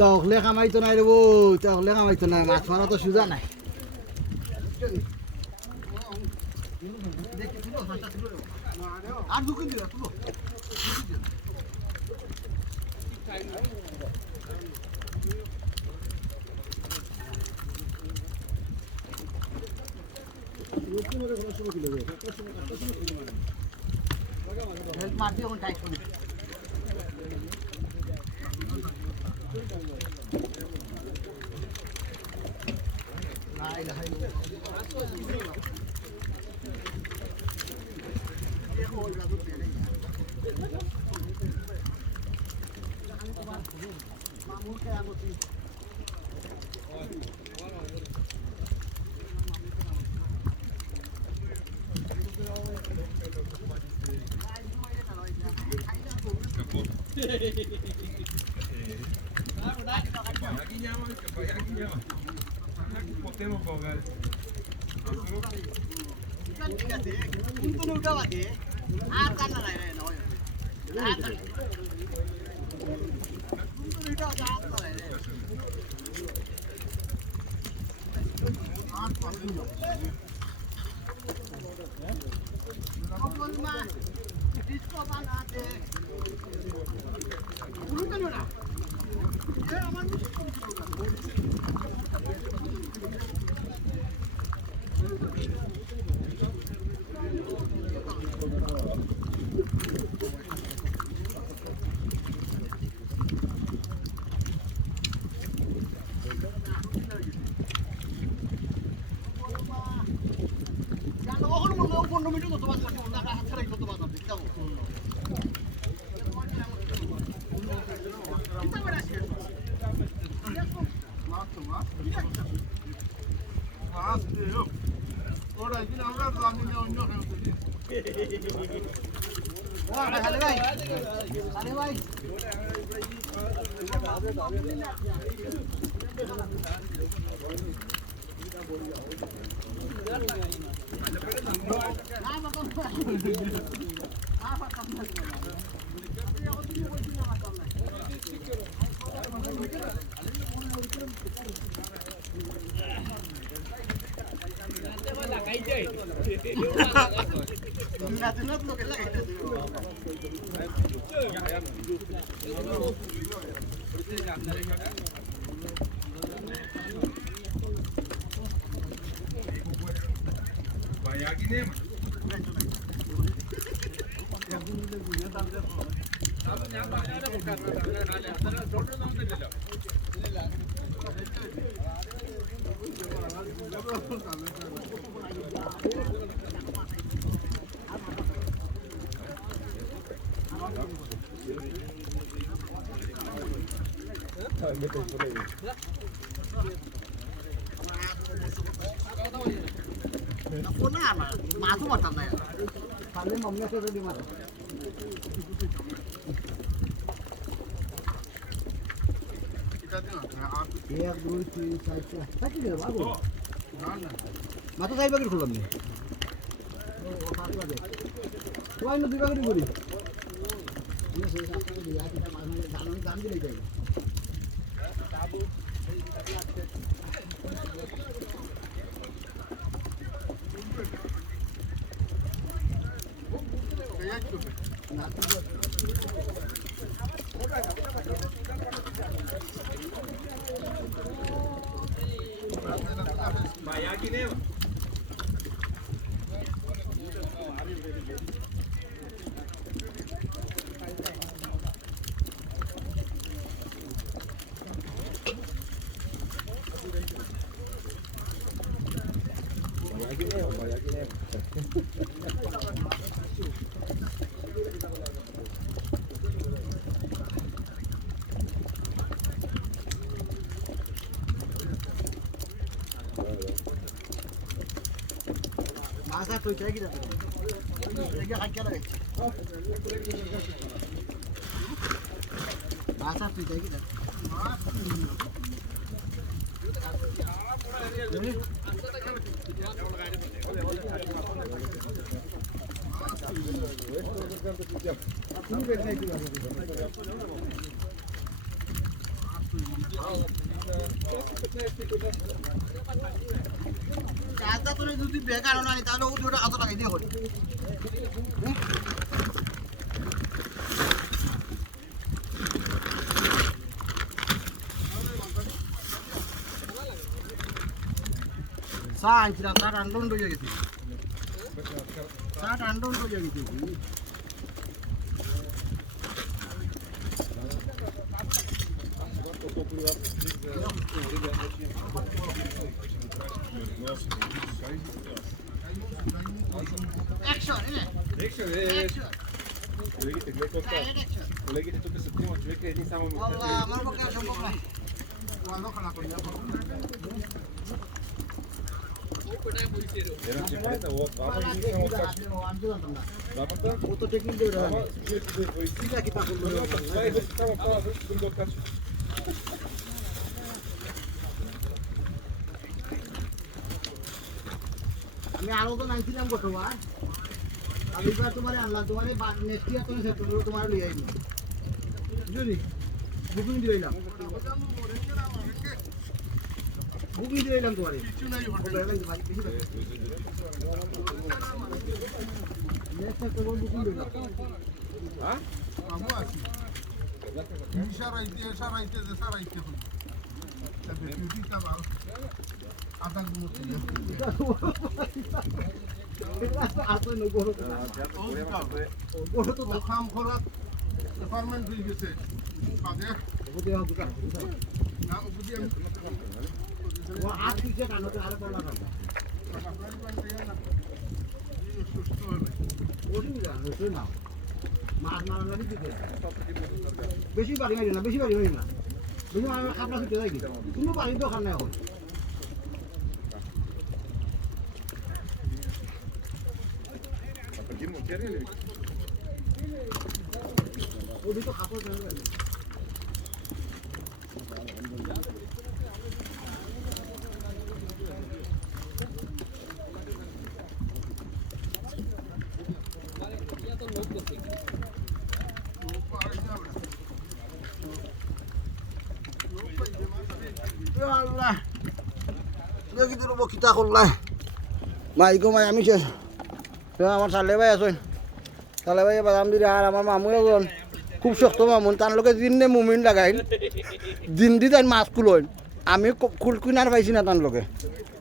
তখলে কামাইতো নাই রে বউ, তখলে কামাইতো নাই, মাছ মারা তো সুজা নাই। আর দুঃখ দিলা তুলো মাটি এখন টাইট করে Potemos pagar. কিন্তু নৌকা বাদে আর কান্না নাই রে নয় কিন্তু নৌকা আর কান্না নাই রে আর পাস দিও আপন মা ডিস্কো বানাতে পুরো কেন না এ আমার মাছও মারতাম না খালি মমনে করে দি মাছ এক দুই তিন চার পাঁচ কি বাবু মাথা চাই বাকি খুললাম না তোমার দুই বাকি করি দাম দিলে যাই মাছা তুই চাই কি যাবে এগিয়ে হাঁকিয়ে লাগে মাছা তুই চাই কি যাবে তুমি বেশ নাই কি চারটা তোরে যদি ব্যাগ আনো না তাহলে ও দুটো কত লাগাই দিয়ে হল সাইন্সরা তার আন্ডন হয়ে গেছে তার আন্ডন হয়ে গেছে Action, Action, action. Kolegite, gledaj kot ta. Action. Kolegite, tukaj se trimo človeka, edini samo mi Allah, আমার পক্ষে সম্ভব না ওয়ানো খানা করি Eram če preta, ovo, baba ni samo kaš. আমি জানতাম না Babata? ও তো টেকনিক দিয়ে Baba, রাখা čujete da je tvoj কি কি তা করলো Staj da si tamo pala, zašto sam dok kač. আমি আরো তো নাইছিলাম গতবার আমি এবার তোমারে আনলাম তোমারে নেক্সট ইয়ার তুমি সেট করো তোমারে লই আইনি বুঝলি বুকিং দিয়ে দিলাম বুকিং দিয়ে দিলাম তোমারে কিছু নাই নেক্সট ইয়ার তোমার বুকিং দিয়ে দিলাম Ha? Amu aছি ইশারাইতে হল তবে ডিউটিটা ভালো আদান মুতি আসলে ন গরো গরো তো কাম করার ডিপার্টমেন্ট হয়ে গেছে কাজে বুঝে হবে না না বুঝি আমি ও আজ থেকে কানতে আর বলা না সুস্থ হবে অসুবিধা হচ্ছে না মাছ মারা না দিতে বেশি বাড়ি হয় না বেশি বাড়ি হয় না বেশি আমার খাপড়া ছুটে যায় কোনো বাড়ির দোকান নাই এখন Pakirmo kjer ili? ওদিকে তো খাপড় জানবে আল্লাহ দেখি তোর বকিতা করলাই মাই গো মাই আমি শেষ আমার সালে ভাই আছেন সালে ভাই বাদাম দিলে আর আমার মামু এখন খুব শক্ত মামুন তার লোকে দিন নে মুমিন লাগাইন দিন দি তাই মাছ কুলোন আমি কুল কুইনার পাইছি না তার লোকে